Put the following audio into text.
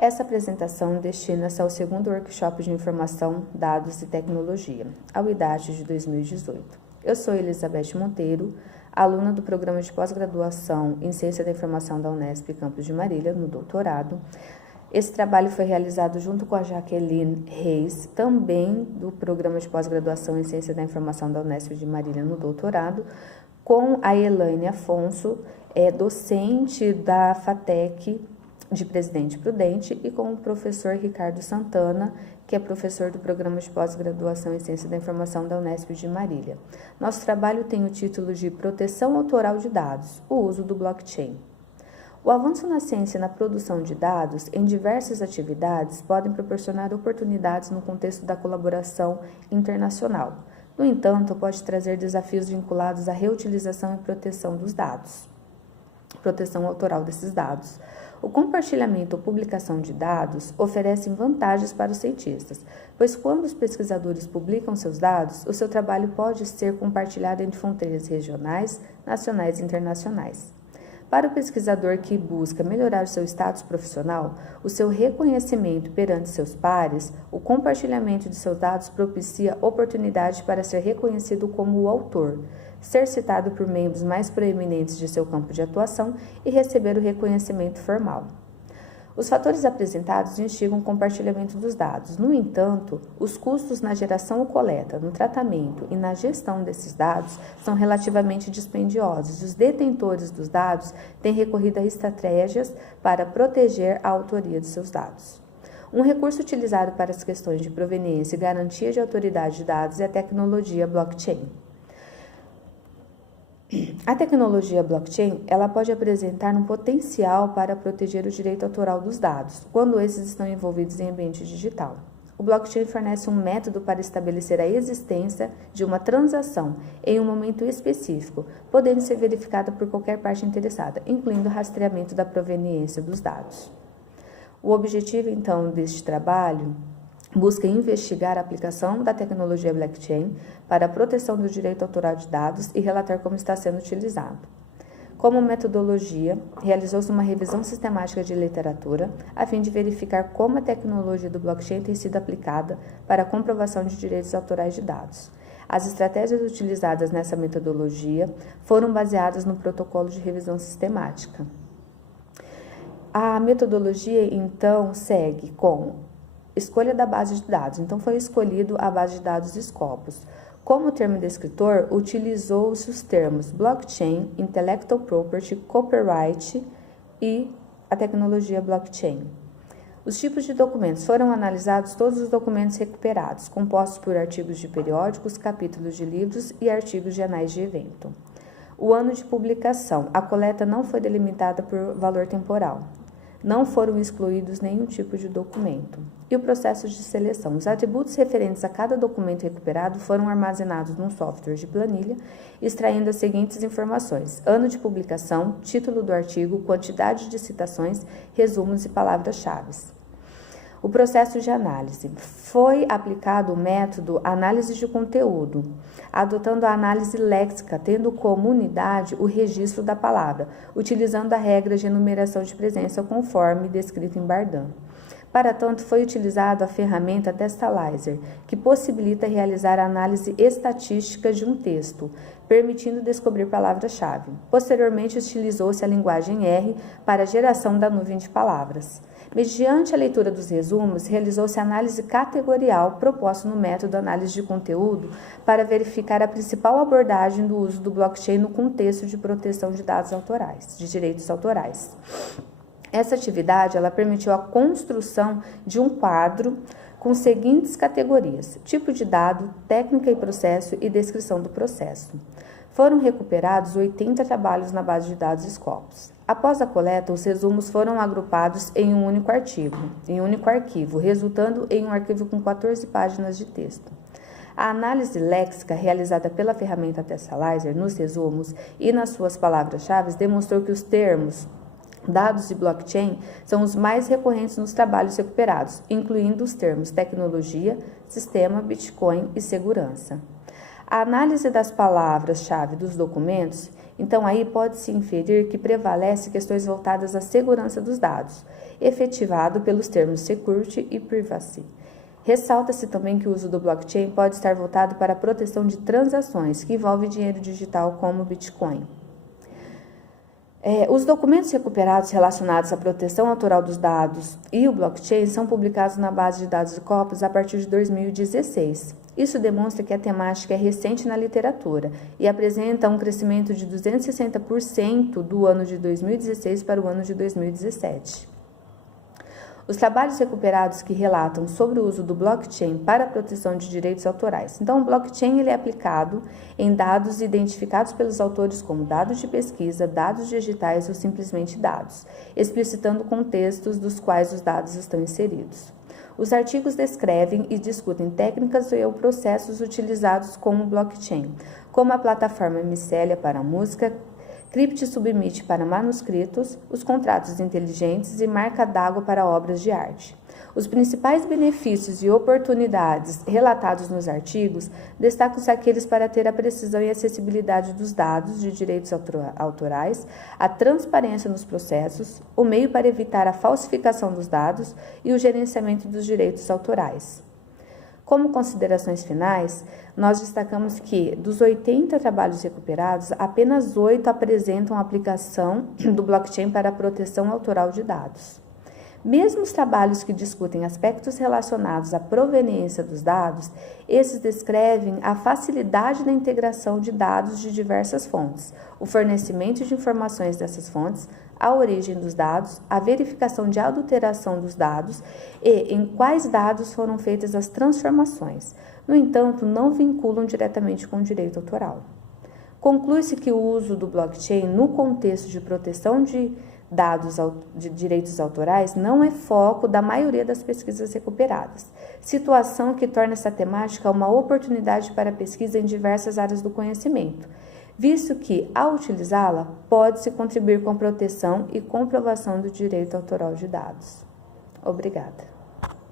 Essa apresentação destina-se ao segundo workshop de Informação, Dados e Tecnologia, a UIDAT de 2018. Eu sou Elizabeth Monteiro, aluna do Programa de Pós-Graduação em Ciência da Informação da Unesp, Campus de Marília, no doutorado. Esse trabalho foi realizado junto com a Jaqueline Reis, também do Programa de Pós-Graduação em Ciência da Informação da Unesp de Marília, no doutorado, com a Elaine Afonso, docente da FATEC de Presidente Prudente, e com o professor Ricardo Santana, que é professor do Programa de Pós-Graduação em Ciência da Informação da Unesp de Marília. Nosso trabalho tem o título de Proteção Autoral de Dados, o uso do blockchain. O avanço na ciência e na produção de dados em diversas atividades podem proporcionar oportunidades no contexto da colaboração internacional. No entanto, pode trazer desafios vinculados à reutilização e proteção dos dados, proteção autoral desses dados. O compartilhamento ou publicação de dados oferecem vantagens para os cientistas, pois quando os pesquisadores publicam seus dados, o seu trabalho pode ser compartilhado entre fronteiras regionais, nacionais e internacionais. Para o pesquisador que busca melhorar o seu status profissional, o seu reconhecimento perante seus pares, o compartilhamento de seus dados propicia oportunidade para ser reconhecido como o autor, ser citado por membros mais proeminentes de seu campo de atuação e receber o reconhecimento formal. Os fatores apresentados instigam o compartilhamento dos dados. No entanto, os custos na geração ou coleta, no tratamento e na gestão desses dados são relativamente dispendiosos e os detentores dos dados têm recorrido a estratégias para proteger a autoria de seus dados. Um recurso utilizado para as questões de proveniência e garantia de autoridade de dados é a tecnologia blockchain. A tecnologia blockchain, ela pode apresentar um potencial para proteger o direito autoral dos dados, quando esses estão envolvidos em ambiente digital. O blockchain fornece um método para estabelecer a existência de uma transação em um momento específico, podendo ser verificada por qualquer parte interessada, incluindo o rastreamento da proveniência dos dados. O objetivo, então, deste trabalho busca investigar a aplicação da tecnologia blockchain para a proteção do direito autoral de dados e relatar como está sendo utilizado. Como metodologia, realizou-se uma revisão sistemática de literatura a fim de verificar como a tecnologia do blockchain tem sido aplicada para a comprovação de direitos autorais de dados. As estratégias utilizadas nessa metodologia foram baseadas no protocolo de revisão sistemática. A metodologia, então, segue com escolha da base de dados. Então, foi escolhido a base de dados Scopus. Como termo descritor, utilizou-se os termos blockchain, intellectual property, copyright e a tecnologia blockchain. Os tipos de documentos foram analisados todos os documentos recuperados, compostos por artigos de periódicos, capítulos de livros e artigos de anais de evento. O ano de publicação. A coleta não foi delimitada por valor temporal. Não foram excluídos nenhum tipo de documento. E o processo de seleção. Os atributos referentes a cada documento recuperado foram armazenados num software de planilha, extraindo as seguintes informações: ano de publicação, título do artigo, quantidade de citações, resumos e palavras-chave. O processo de análise. Foi aplicado o método análise de conteúdo, adotando a análise léxica, tendo como unidade o registro da palavra, utilizando a regra de enumeração de presença conforme descrito em Bardan. Para tanto, foi utilizado a ferramenta Testalizer, que possibilita realizar a análise estatística de um texto, permitindo descobrir palavras-chave. Posteriormente, utilizou-se a linguagem R para a geração da nuvem de palavras. Mediante a leitura dos resumos, realizou-se a análise categorial proposta no método análise de conteúdo para verificar a principal abordagem do uso do blockchain no contexto de proteção de dados autorais, de direitos autorais. Essa atividade ela permitiu a construção de um quadro com seguintes categorias: tipo de dado, técnica e processo e descrição do processo. Foram recuperados 80 trabalhos na base de dados Scopus. Após a coleta, os resumos foram agrupados em um único arquivo, resultando em um arquivo com 14 páginas de texto. A análise léxica realizada pela ferramenta Testalizer nos resumos e nas suas palavras-chave demonstrou que os termos dados e blockchain são os mais recorrentes nos trabalhos recuperados, incluindo os termos tecnologia, sistema, Bitcoin e segurança. A análise das palavras-chave dos documentos Então, aí pode-se inferir que prevalece questões voltadas à segurança dos dados, efetivado pelos termos security e privacy. Ressalta-se também que o uso do blockchain pode estar voltado para a proteção de transações, que envolve dinheiro digital como Bitcoin. Os documentos recuperados relacionados à proteção autoral dos dados e o blockchain são publicados na base de dados Scopus a partir de 2016. Isso demonstra que a temática é recente na literatura e apresenta um crescimento de 260% do ano de 2016 para o ano de 2017. Os trabalhos recuperados que relatam sobre o uso do blockchain para a proteção de direitos autorais. Então, o blockchain ele é aplicado em dados identificados pelos autores como dados de pesquisa, dados digitais ou simplesmente dados, explicitando contextos dos quais os dados estão inseridos. Os artigos descrevem e discutem técnicas ou processos utilizados com o blockchain, como a plataforma Micélia para a música, Crypt Submit para manuscritos, os contratos inteligentes e marca d'água para obras de arte. Os principais benefícios e oportunidades relatados nos artigos destacam-se aqueles para ter a precisão e acessibilidade dos dados de direitos autorais, a transparência nos processos, o meio para evitar a falsificação dos dados e o gerenciamento dos direitos autorais. Como considerações finais, nós destacamos que, dos 80 trabalhos recuperados, apenas 8 apresentam a aplicação do blockchain para a proteção autoral de dados. Mesmo os trabalhos que discutem aspectos relacionados à proveniência dos dados, esses descrevem a facilidade da integração de dados de diversas fontes, o fornecimento de informações dessas fontes, a origem dos dados, a verificação de adulteração dos dados e em quais dados foram feitas as transformações. No entanto, não vinculam diretamente com o direito autoral. Conclui-se que o uso do blockchain no contexto de proteção de dados de direitos autorais não é foco da maioria das pesquisas recuperadas, situação que torna essa temática uma oportunidade para pesquisa em diversas áreas do conhecimento, visto que, ao utilizá-la, pode-se contribuir com a proteção e comprovação do direito autoral de dados. Obrigada.